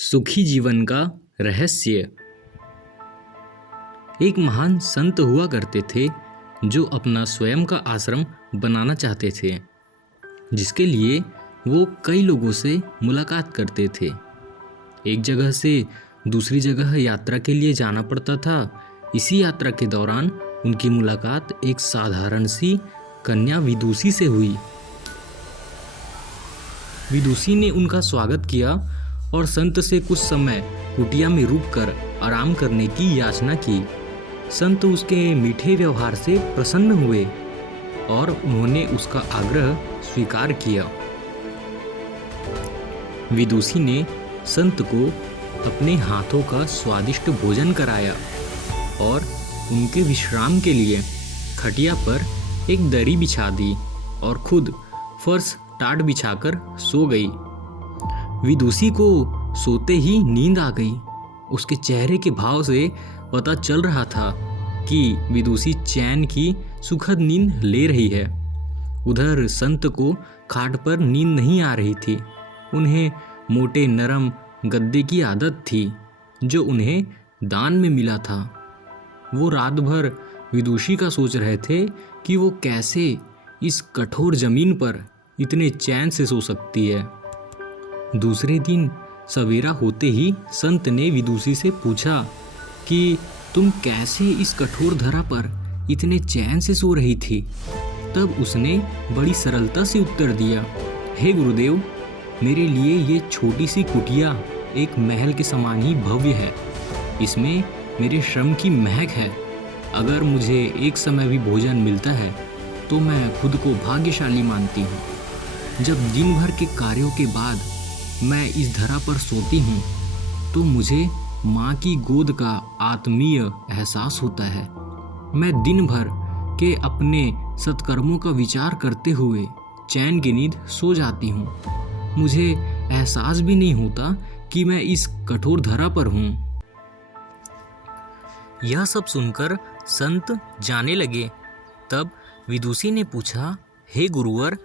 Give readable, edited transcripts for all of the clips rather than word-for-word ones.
सुखी जीवन का रहस्य। एक महान संत हुआ करते थे जो अपना स्वयं का आश्रम बनाना चाहते थे, जिसके लिए वो कई लोगों से मुलाकात करते थे। एक जगह से दूसरी जगह यात्रा के लिए जाना पड़ता था। इसी यात्रा के दौरान उनकी मुलाकात एक साधारण सी कन्या विदुषी से हुई। विदुषी ने उनका स्वागत किया और संत से कुछ समय कुटिया में रुककर आराम करने की याचना की। संत उसके मीठे व्यवहार से प्रसन्न हुए और उन्होंने उसका आग्रह स्वीकार किया। विदुषी ने संत को अपने हाथों का स्वादिष्ट भोजन कराया और उनके विश्राम के लिए खटिया पर एक दरी बिछा दी और खुद फर्श टाट बिछाकर सो गई। विदुषी को सोते ही नींद आ गई। उसके चेहरे के भाव से पता चल रहा था कि विदुषी चैन की सुखद नींद ले रही है। उधर संत को खाट पर नींद नहीं आ रही थी। उन्हें मोटे नरम गद्दे की आदत थी जो उन्हें दान में मिला था। वो रात भर विदुषी का सोच रहे थे कि वो कैसे इस कठोर जमीन पर इतने चैन से सो सकती है। दूसरे दिन सवेरा होते ही संत ने विदुषी से पूछा कि तुम कैसे इस कठोर धरा पर इतने चैन से सो रही थी। तब उसने बड़ी सरलता से उत्तर दिया, हे गुरुदेव, मेरे लिए ये छोटी सी कुटिया एक महल के समान ही भव्य है। इसमें मेरे श्रम की महक है। अगर मुझे एक समय भी भोजन मिलता है तो मैं खुद को भाग्यशाली मानती हूँ। जब दिन भर के कार्यों के बाद मैं इस धरा पर सोती हूँ तो मुझे माँ की गोद का आत्मीय एहसास होता है। मैं दिन भर के अपने सत्कर्मों का विचार करते हुए चैन की नींद सो जाती हूँ। मुझे एहसास भी नहीं होता कि मैं इस कठोर धरा पर हूँ। यह सब सुनकर संत जाने लगे। तब विदुषी ने पूछा, हे गुरुवर,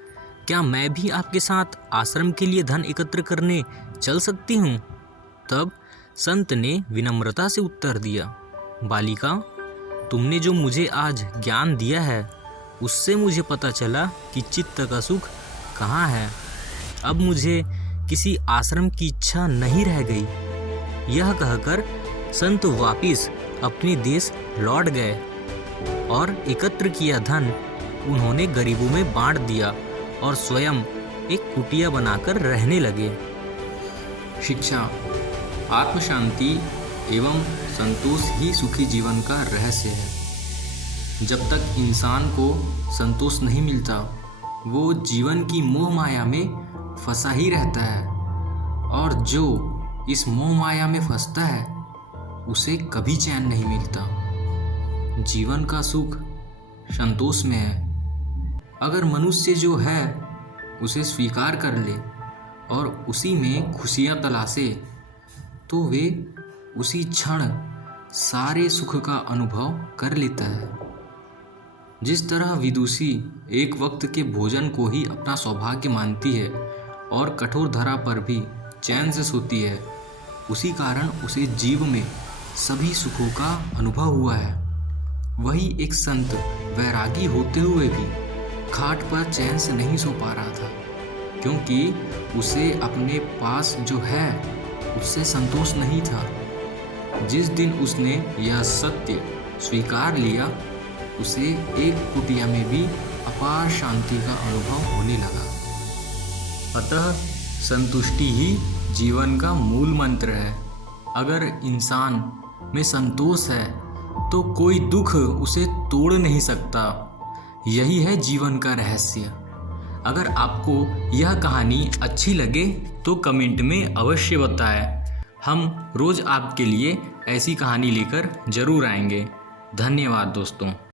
क्या मैं भी आपके साथ आश्रम के लिए धन एकत्र करने चल सकती हूँ? तब संत ने विनम्रता से उत्तर दिया, बालिका, तुमने जो मुझे आज ज्ञान दिया है उससे मुझे पता चला कि चित्त का सुख कहाँ है। अब मुझे किसी आश्रम की इच्छा नहीं रह गई। यह कहकर संत वापिस अपने देश लौट गए और एकत्र किया धन उन्होंने गरीबों में बांट दिया और स्वयं एक कुटिया बनाकर रहने लगे। शिक्षा, आत्म शांति एवं संतोष ही सुखी जीवन का रहस्य है। जब तक इंसान को संतोष नहीं मिलता वो जीवन की मोह माया में फंसा ही रहता है, और जो इस मोह माया में फंसता है उसे कभी चैन नहीं मिलता। जीवन का सुख संतोष में है। अगर मनुष्य जो है उसे स्वीकार कर ले और उसी में खुशियाँ तलाशे तो वे उसी क्षण सारे सुख का अनुभव कर लेता है। जिस तरह विदुषी एक वक्त के भोजन को ही अपना सौभाग्य मानती है और कठोर धरा पर भी चैन से सोती है, उसी कारण उसे जीव में सभी सुखों का अनुभव हुआ है। वही एक संत वैरागी होते हुए भी खाट पर चैन से नहीं सो पा रहा था, क्योंकि उसे अपने पास जो है उससे संतोष नहीं था। जिस दिन उसने यह सत्य स्वीकार लिया उसे एक कुटिया में भी अपार शांति का अनुभव होने लगा। अतः संतुष्टि ही जीवन का मूल मंत्र है। अगर इंसान में संतोष है तो कोई दुख उसे तोड़ नहीं सकता। यही है जीवन का रहस्य। अगर आपको यह कहानी अच्छी लगे तो कमेंट में अवश्य बताएं। हम रोज़ आपके लिए ऐसी कहानी लेकर ज़रूर आएंगे। धन्यवाद दोस्तों।